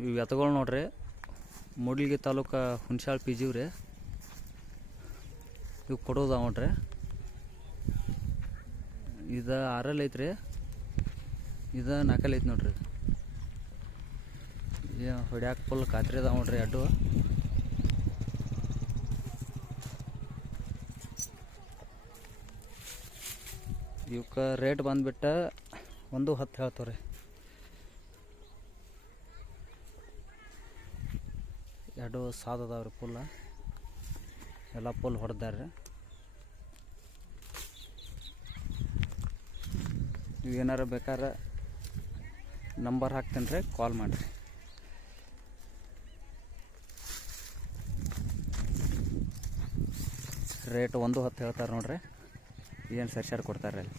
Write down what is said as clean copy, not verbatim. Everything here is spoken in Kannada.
ಇವು ಎತ್ತುಗಳು ನೋಡ್ರಿ, ಮೂಡ್ಲಿಗಿ ತಾಲೂಕು ಹುಣಸಾಳ ಪಿ ಜಿ ರೀ. ಇವು ಕೊಡೋದು ನೋಡ್ರಿ. ಇದು 6 ಐತ್ರಿ, ಇದು 4 ಐತಿ ನೋಡ್ರಿ. ಹೊಡ್ಯಾಕ ಫುಲ್ ಖಾತ್ರಿ ಅದಾವ ನೋಡ್ರಿ ಅಡ್ಡು. ಇವಕ್ಕೆ ರೇಟ್ ಬಂದುಬಿಟ್ಟು 110 ಹೇಳ್ತಾವ್ರಿ. ಎರಡು ಸಾದ್ ಅದಾವ್ರಿ, ಫುಲ್ ಎಲ್ಲ ಫುಲ್ ಹೊಡೆದಾರ್ರಿ. ನೀವು ಏನಾರು ಬೇಕಾದ್ರೆ ನಂಬರ್ ಹಾಕ್ತೇನೆ ರೀ, ಕಾಲ್ ಮಾಡಿರಿ. ರೇಟ್ 110 ಹೇಳ್ತಾರೆ ನೋಡ್ರಿ. ಏನು ಸರಿ ಕೊಡ್ತಾರೆ ಅಲ್ಲಿ.